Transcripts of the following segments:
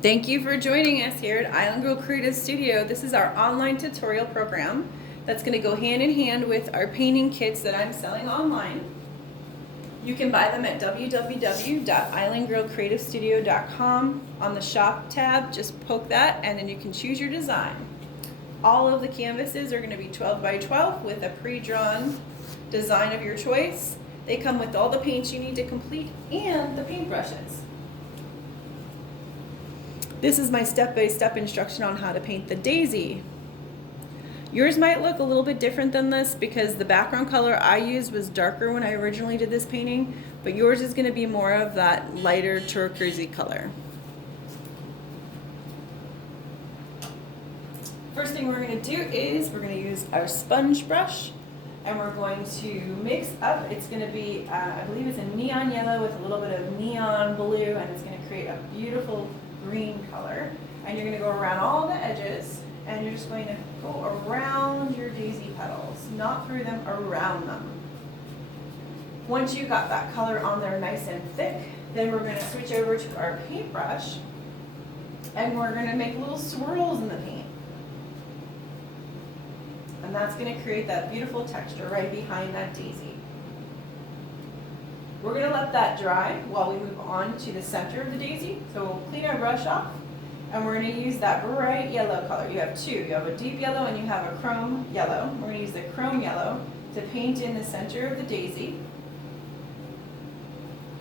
Thank you for joining us here at Island Girl Creative Studio. This is our online tutorial program that's going to go hand in hand with our painting kits that I'm selling online. You can buy them at www.islandgirlcreativestudio.com. On the shop tab, just poke that and then you can choose your design. All of the canvases are going to be 12 by 12 with a pre-drawn design of your choice. They come with all the paints you need to complete and the paintbrushes. This is my step-by-step instruction on how to paint the daisy. Yours might look a little bit different than this because the background color I used was darker when I originally did this painting, but yours is going to be more of that lighter turquoisey color. First thing we're going to do is we're going to use our sponge brush and we're going to mix up. It's going to be, I believe it's a neon yellow with a little bit of neon blue, and it's going to create a beautiful green color. And you're going to go around all the edges and you're just going to go around your daisy petals, not through them, around them. Once you got that color on there nice and thick, then we're going to switch over to our paintbrush and we're going to make little swirls in the paint. And that's going to create that beautiful texture right behind that daisy. We're going to let that dry while we move on to the center of the daisy. So we'll clean our brush off and we're going to use that bright yellow color. You have two. You have a deep yellow and you have a chrome yellow. We're going to use the chrome yellow to paint in the center of the daisy.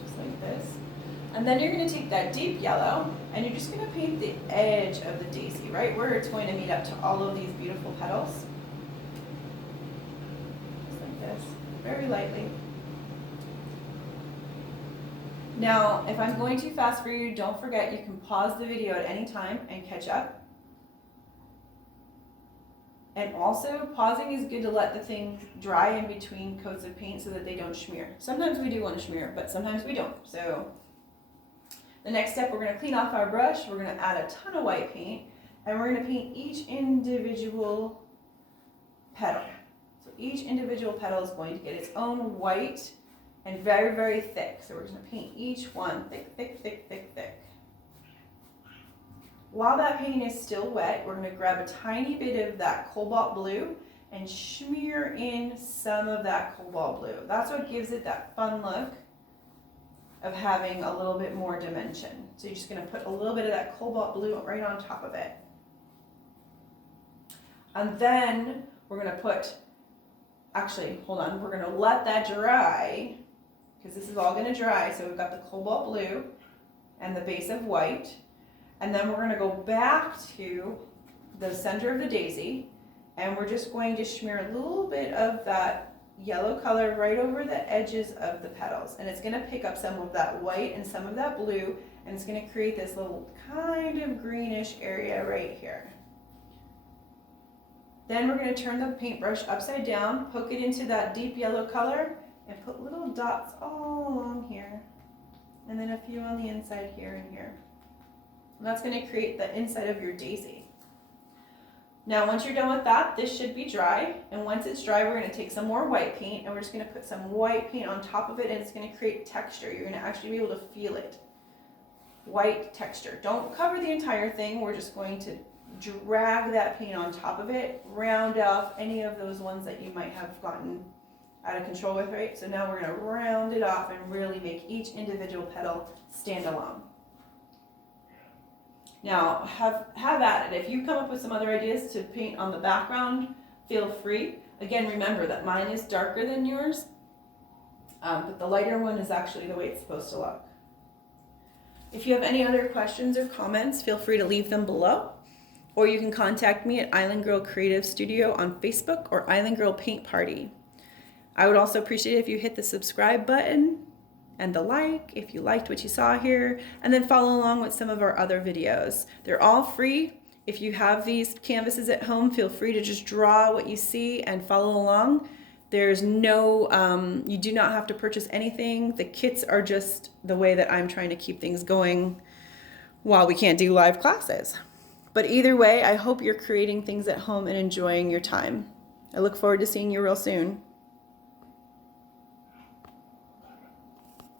Just like this. And then you're going to take that deep yellow and you're just going to paint the edge of the daisy, right where it's going to meet up to all of these beautiful petals. Just like this. Very lightly. Now, if I'm going too fast for you, don't forget you can pause the video at any time and catch up. And also, pausing is good to let the thing dry in between coats of paint so that they don't smear. Sometimes we do want to smear, but sometimes we don't. So, the next step, we're going to clean off our brush. We're going to add a ton of white paint, and we're going to paint each individual petal. So each individual petal is going to get its own white and very, very thick. So we're going to paint each one thick, thick, thick, thick, thick. While that paint is still wet, we're going to grab a tiny bit of that cobalt blue and smear in some of that cobalt blue. That's what gives it that fun look of having a little bit more dimension. So you're just going to put a little bit of that cobalt blue right on top of it. And then we're going to put, actually, hold on, we're going to let that dry, because this is all going to dry. So we've got the cobalt blue and the base of white. And then we're going to go back to the center of the daisy and we're just going to smear a little bit of that yellow color right over the edges of the petals. And it's going to pick up some of that white and some of that blue, and it's going to create this little kind of greenish area right here. Then we're going to turn the paintbrush upside down, poke it into that deep yellow color, and put little dots all along here, and then a few on the inside here and here. And that's going to create the inside of your daisy. Now once you're done with that, this should be dry, and once it's dry, we're going to take some more white paint and we're just going to put some white paint on top of it, and it's going to create texture. You're going to actually be able to feel it. White texture. Don't cover the entire thing. We're just going to drag that paint on top of it, round off any of those ones that you might have gotten out of control with, right? So now we're going to round it off and really make each individual petal stand alone. Now, have at it. If you come up with some other ideas to paint on the background, feel free. Again, remember that mine is darker than yours, but the lighter one is actually the way it's supposed to look. If you have any other questions or comments, feel free to leave them below, or you can contact me at Island Girl Creative Studio on Facebook or Island Girl Paint Party. I would also appreciate it if you hit the subscribe button and the like if you liked what you saw here, and then follow along with some of our other videos. They're all free. If you have these canvases at home, feel free to just draw what you see and follow along. There's no, you do not have to purchase anything. The kits are just the way that I'm trying to keep things going while we can't do live classes. But either way, I hope you're creating things at home and enjoying your time. I look forward to seeing you real soon.